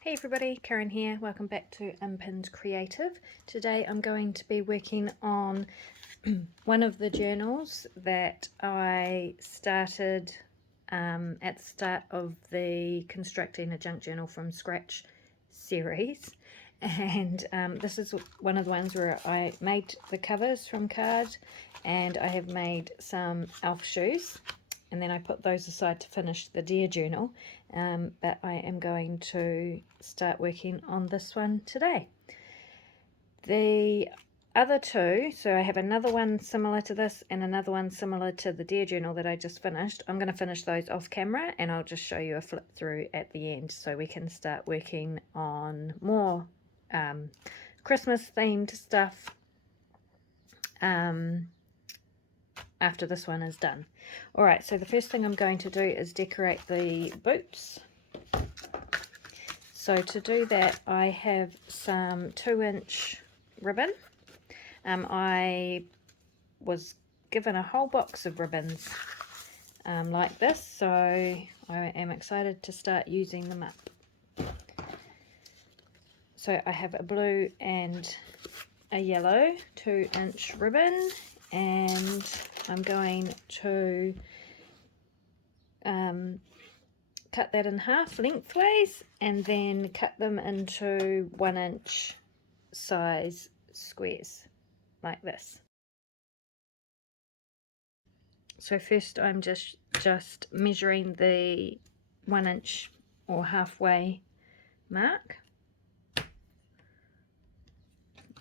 Hey everybody, Karen here. Welcome back to Unpinned Creative. Today I'm going to be working on one of the journals that I started at the start of the Constructing a Junk Journal from Scratch series. And this is one of the ones where I made the covers from card, and I have made some elf shoes. And then I put those aside to finish the deer journal, but I am going to start working on this one today. The other two, so I have another one similar to this and another one similar to the deer journal that I just finished. I'm going to finish those off camera and I'll just show you a flip through at the end so we can start working on more Christmas themed stuff after this one is done. Alright, so the first thing I'm going to do is decorate the boots. So to do that I have some 2-inch ribbon. I was given a whole box of ribbons like this, so I am excited to start using them up. So I have a blue and a yellow 2-inch ribbon, and I'm going to cut that in half lengthways and then cut them into 1-inch size squares like this. So first I'm just measuring the 1-inch or halfway mark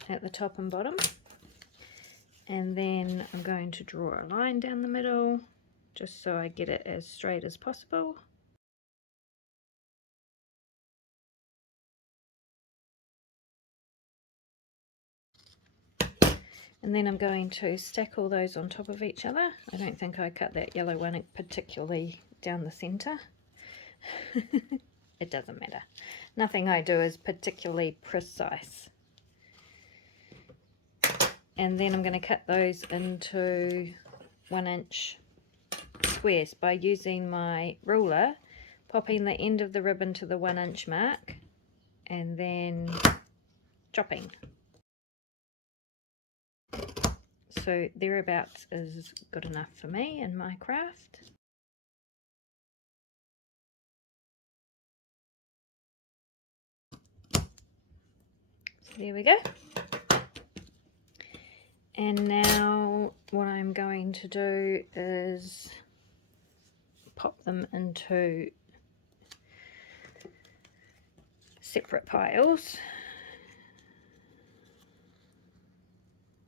at the top and bottom, and then I'm going to draw a line down the middle just so I get it as straight as possible. And then I'm going to stack all those on top of each other. I don't think I cut that yellow one particularly down the centre. It doesn't matter. Nothing I do is particularly precise. And then I'm going to cut those into 1-inch squares by using my ruler, popping the end of the ribbon to the 1-inch mark, and then chopping. So thereabouts is good enough for me in my craft. So there we go. And now what I'm going to do is pop them into separate piles.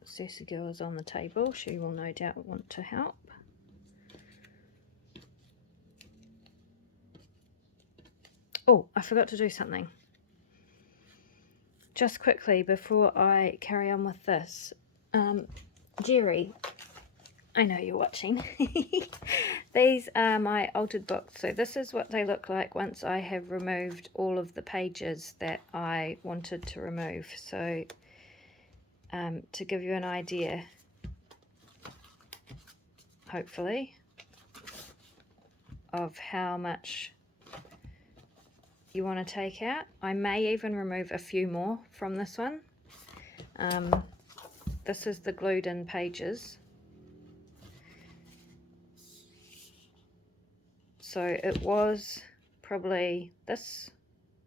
Cersei Girl is on the table. She will no doubt want to help. Oh, I forgot to do something. Just quickly before I carry on with this, Jerry, I know you're watching. These are my altered books. So this is what they look like once I have removed all of the pages that I wanted to remove. So to give you an idea, hopefully, of how much you want to take out. I may even remove a few more from this one. This is the glued in pages. So it was probably this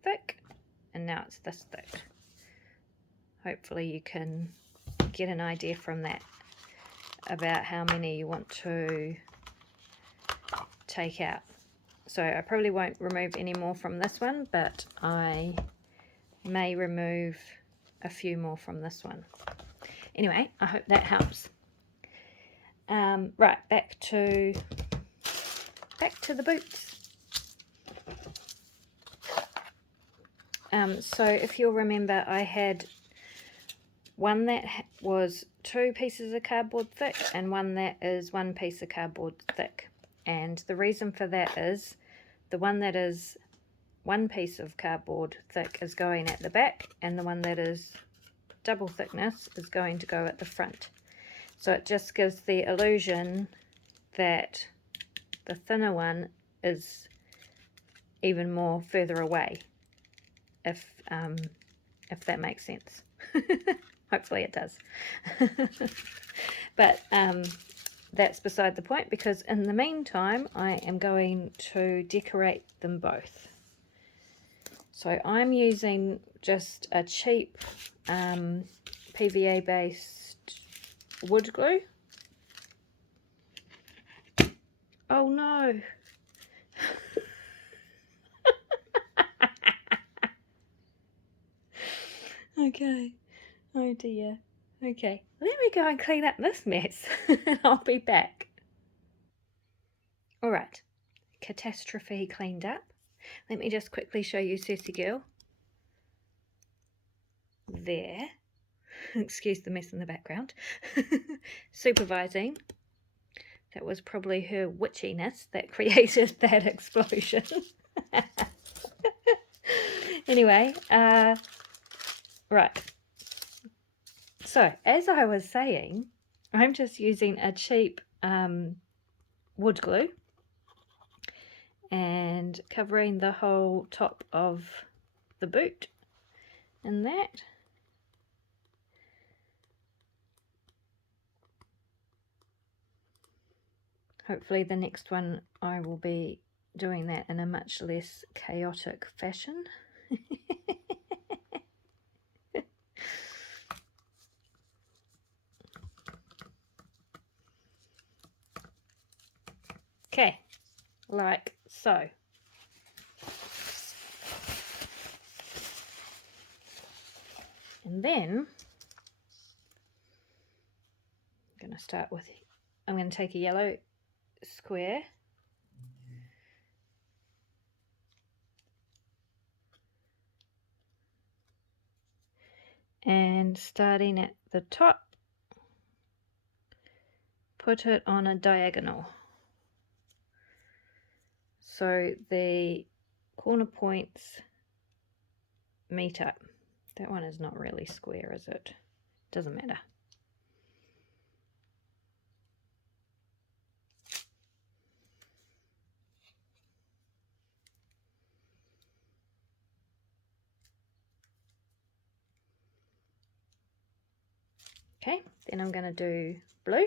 thick and now it's this thick. Hopefully you can get an idea from that about how many you want to take out. So I probably won't remove any more from this one, but I may remove a few more from this one. Anyway, I hope that helps. Right, back to the boots. So if you'll remember, I had one that was 2 pieces of cardboard thick and one that is 1 piece of cardboard thick. And the reason for that is the one that is 1 piece of cardboard thick is going at the back, and the one that is double thickness is going to go at the front. So it just gives the illusion that the thinner one is even more further away. if that makes sense. Hopefully it does. But that's beside the point, because in the meantime I am going to decorate them both. So I'm using just a cheap PVA based wood glue. Oh no. Okay. Oh dear. Okay. Let me go and clean up this mess and I'll be back. Alright. Catastrophe cleaned up. Let me just quickly show you Cersei Girl. There. Excuse the mess in the background. Supervising. That was probably her witchiness that created that explosion. Anyway, right. So, as I was saying, I'm just using a cheap wood glue and covering the whole top of the boot in that. Hopefully the next one I will be doing that in a much less chaotic fashion. Okay, like so. And then I'm going to start with, I'm going to take a yellow square and starting at the top, put it on a diagonal. So the corner points meet up. That one is not really square, is it? Doesn't matter. Okay, then I'm going to do blue.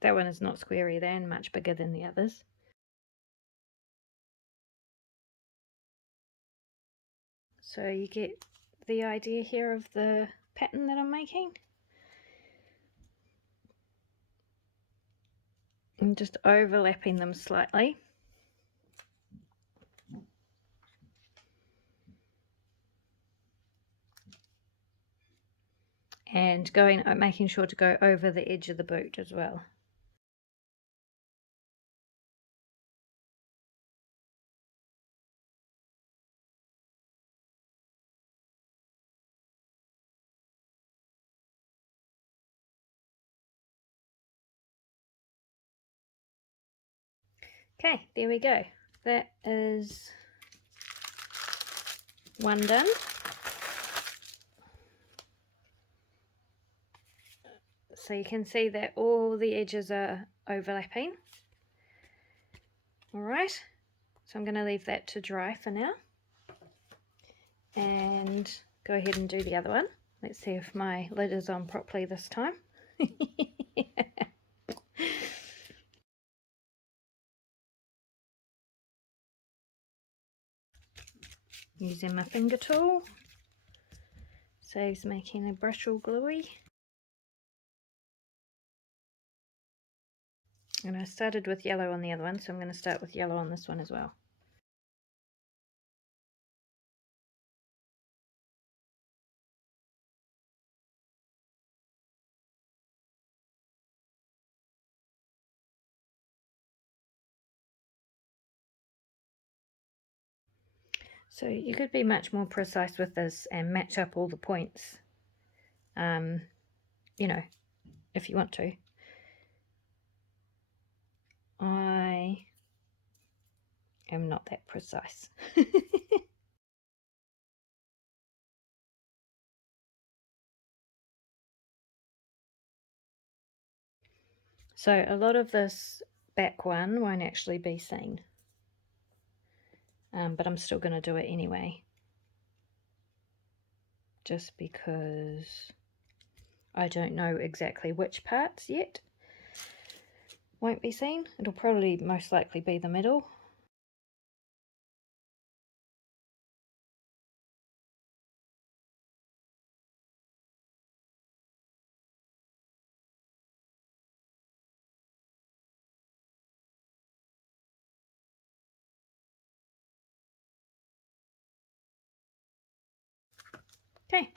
That one is not square either and much bigger than the others. So you get the idea here of the pattern that I'm making. I'm just overlapping them slightly. And making sure to go over the edge of the boot as well. Okay, there we go. That is one done. So you can see that all the edges are overlapping. Alright, so I'm going to leave that to dry for now. And go ahead and do the other one. Let's see if my lid is on properly this time. Using my finger tool. Saves making a brush all gluey. And I started with yellow on the other one, so I'm going to start with yellow on this one as well. So you could be much more precise with this and match up all the points, you know, if you want to. I am not that precise. So a lot of this back one won't actually be seen, but I'm still going to do it anyway, just because I don't know exactly which parts yet won't be seen. It'll probably most likely be the middle. Okay,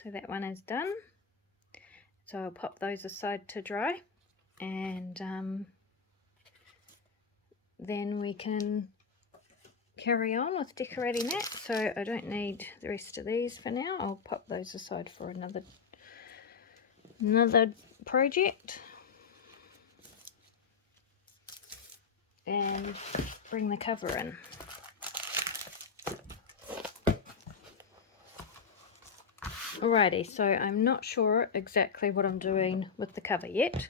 so that one is done. So I'll pop those aside to dry, and then we can carry on with decorating that. So I don't need the rest of these for now. I'll pop those aside for another project, and bring the cover in. Alrighty, so I'm not sure exactly what I'm doing with the cover yet.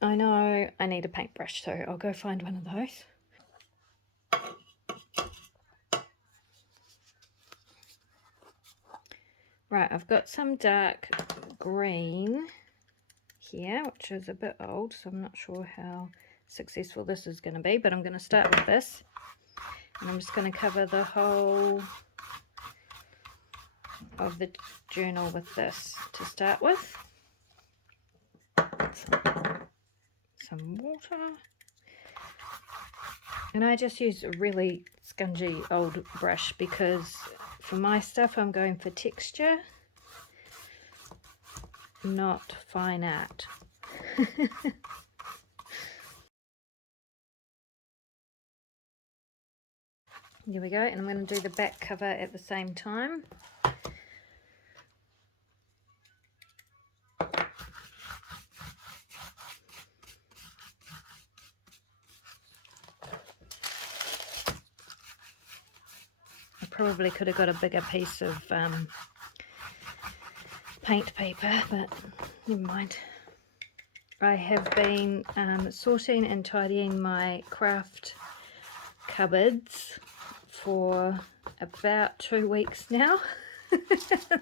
I know I need a paintbrush, so I'll go find one of those. Right, I've got some dark green here, which is a bit old, so I'm not sure how successful this is going to be, but I'm going to start with this. And I'm just going to cover the whole of the journal with this to start with. Some water. And I just use a really spongy old brush because for my stuff I'm going for texture, not fine art. Here we go, and I'm going to do the back cover at the same time. I probably could have got a bigger piece of paint paper, but never mind. I have been sorting and tidying my craft cupboards for about 2 weeks now.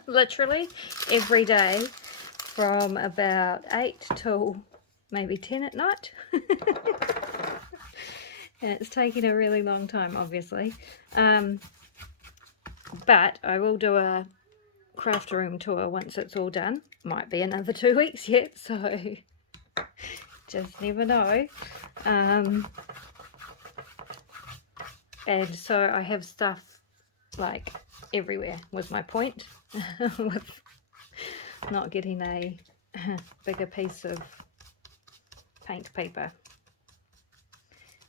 Literally every day from about 8 till maybe 10 at night. And it's taken a really long time, obviously. But I will do a craft room tour once it's all done. Might be another 2 weeks yet, so just never know. And so I have stuff like everywhere was my point with not getting a bigger piece of paint paper.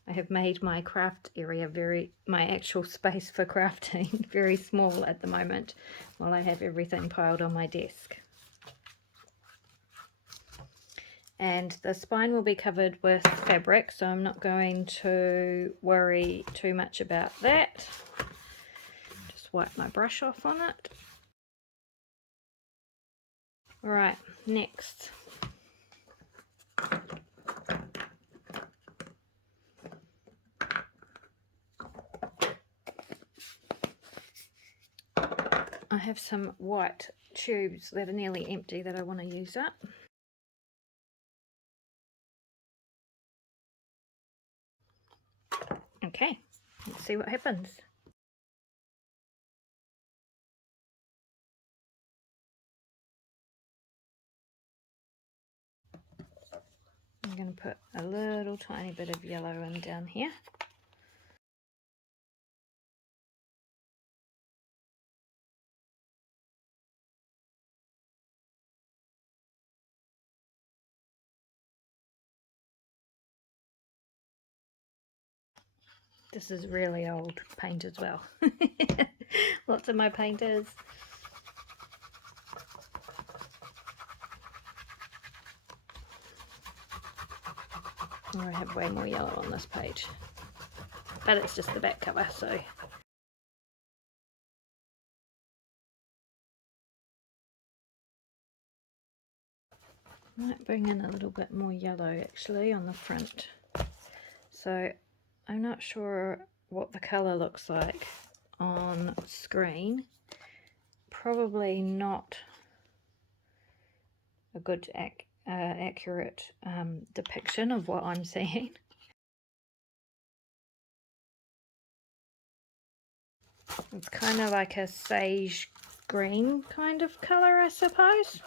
I have made my craft area my actual space for crafting very small at the moment, while I have everything piled on my desk. And the spine will be covered with fabric, so I'm not going to worry too much about that. Just wipe my brush off on it. Alright, next. I have some white tubes that are nearly empty that I want to use up. Okay, let's see what happens. I'm going to put a little tiny bit of yellow in down here. This is really old paint as well. Lots of my paint is. Oh, I have way more yellow on this page. But it's just the back cover, so Might bring in a little bit more yellow actually on the front. So I'm not sure what the colour looks like on screen. Probably not a good accurate depiction of what I'm seeing. It's kind of like a sage green kind of colour, I suppose.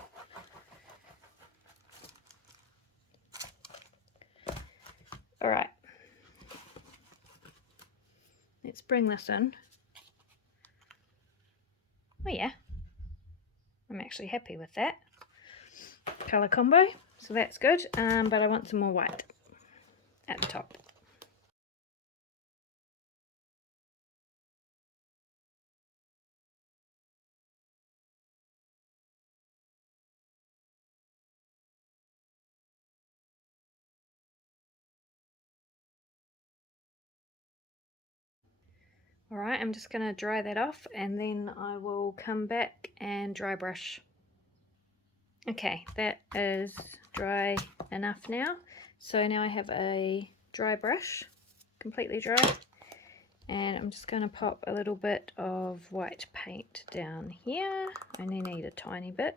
Alright, let's bring this in. Oh yeah, I'm actually happy with that colour combo, so that's good, but I want some more white at the top. Alright, I'm just going to dry that off and then I will come back and dry brush. Okay, that is dry enough now. So now I have a dry brush, completely dry, and I'm just going to pop a little bit of white paint down here. I only need a tiny bit.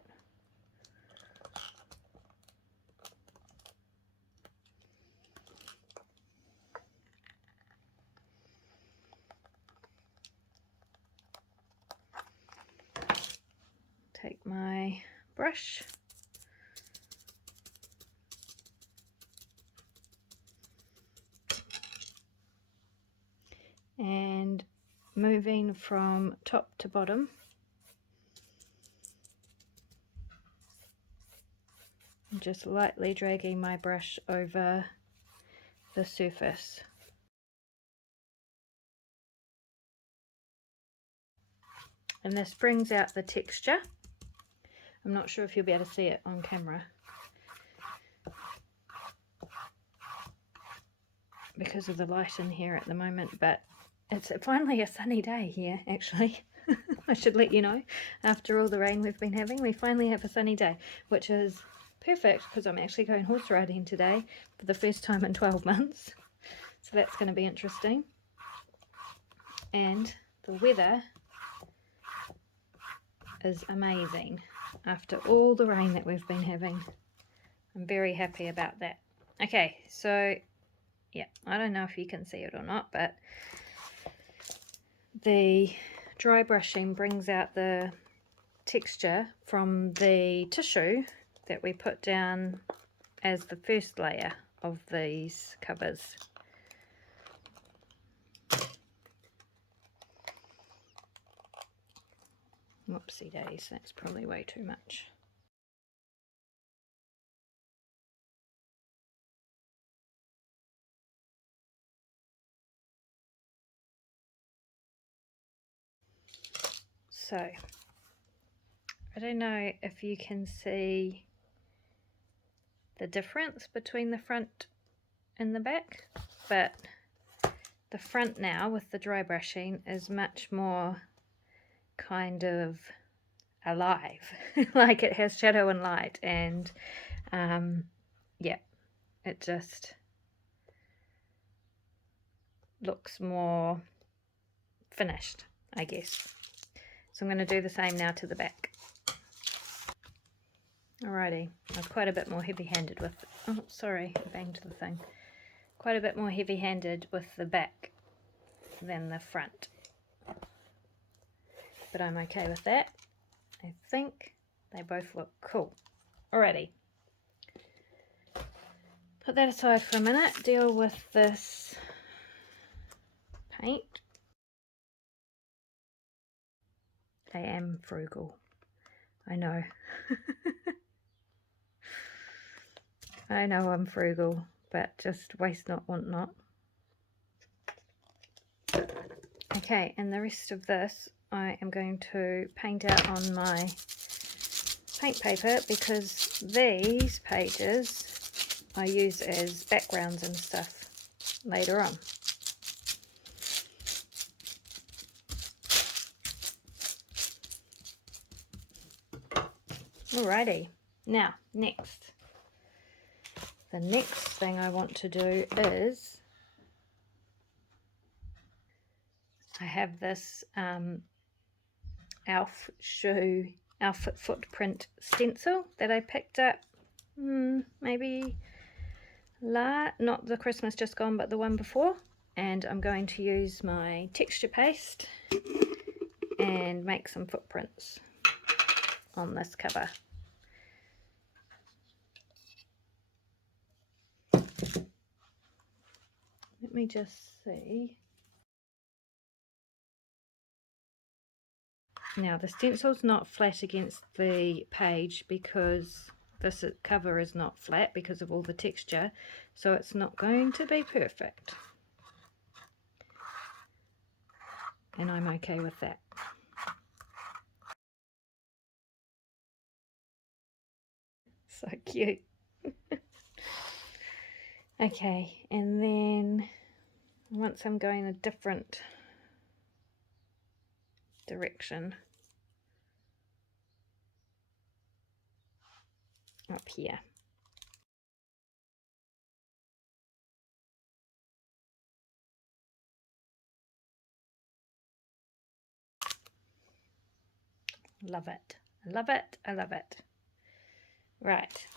Take my brush and moving from top to bottom, I'm just lightly dragging my brush over the surface. And this brings out the texture. I'm not sure if you'll be able to see it on camera because of the light in here at the moment, but it's finally a sunny day here actually. I should let you know, after all the rain we've been having, we finally have a sunny day, which is perfect because I'm actually going horse riding today for the first time in 12 months. So that's going to be interesting. And the weather is amazing after all the rain that we've been having. I'm very happy about that. Okay, so yeah, I don't know if you can see it or not, but the dry brushing brings out the texture from the tissue that we put down as the first layer of these covers. Whoopsie days, that's probably way too much. So, I don't know if you can see the difference between the front and the back, but the front now with the dry brushing is much more kind of alive. Like it has shadow and light, and yeah, it just looks more finished, I guess. So I'm going to do the same now to the back. Alrighty, I was quite a bit more heavy-handed with, oh sorry, I banged the thing. Quite a bit more heavy-handed with the back than the front. But I'm okay with that. I think they both look cool. Alrighty. Put that aside for a minute, deal with this paint. I am frugal. I know. I know I'm frugal, but just waste not, want not. Okay, and the rest of this I am going to paint out on my paint paper because these pages I use as backgrounds and stuff later on. Alrighty, now next The next thing I want to do is, I have this Elf shoe outfit footprint stencil that I picked up maybe not the Christmas just gone, but the one before, and I'm going to use my texture paste and make some footprints on this cover. Let me just see. Now the stencil's not flat against the page because this cover is not flat because of all the texture, so it's not going to be perfect. And I'm okay with that. So cute. Okay, and then once I'm going a different direction up here. Love it. I love it. I love it. Right.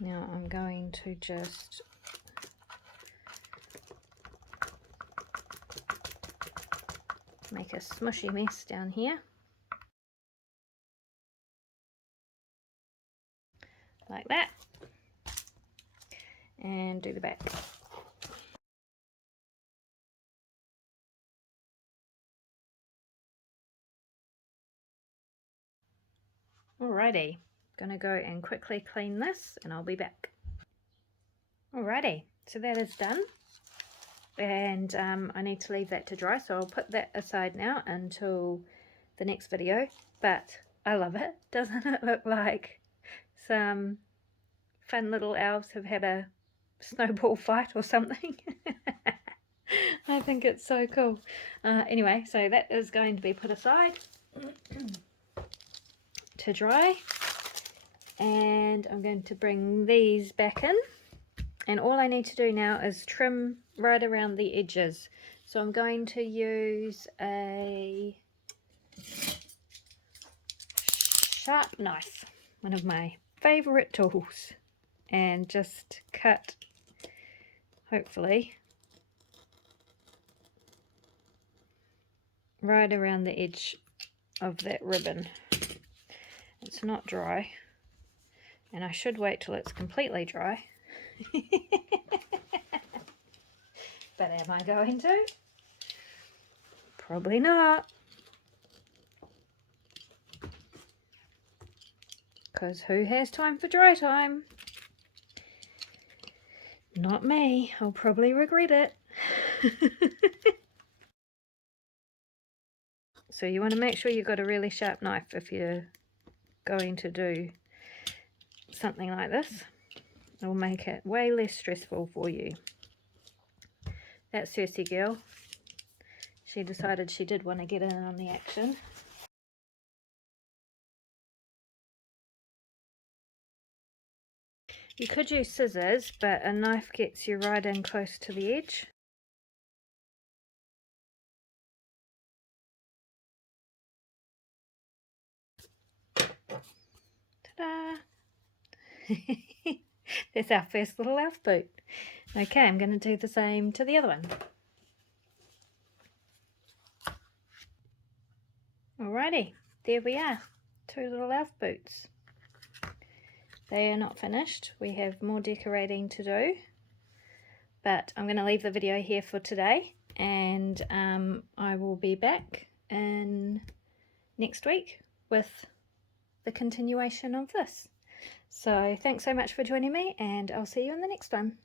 Now I'm going to just make a smushy mess down here. Like that. And do the back. Alrighty, gonna go and quickly clean this and I'll be back. Alrighty, so that is done, and I need to leave that to dry, so I'll put that aside now until the next video. But I love it. Doesn't it look like some fun little elves have had a snowball fight or something? I think it's so cool. Anyway, so that is going to be put aside to dry, and I'm going to bring these back in, and all I need to do now is trim right around the edges. So I'm going to use a sharp knife, one of my favorite tools, and just cut, hopefully, right around the edge of that ribbon. It's not dry, and I should wait till it's completely dry. But am I going to? Probably not. Because who has time for dry time? Not me. I'll probably regret it. So you want to make sure you've got a really sharp knife if you're going to do something like this. It will make it way less stressful for you. That Cersei girl, she decided she did want to get in on the action. You could use scissors, but a knife gets you right in close to the edge. Ta-da! That's our first little elf boot. Okay, I'm going to do the same to the other one. Alrighty, there we are. 2 little elf boots. They are not finished. We have more decorating to do. But I'm going to leave the video here for today, and I will be back in next week with the continuation of this. So thanks so much for joining me, and I'll see you in the next one.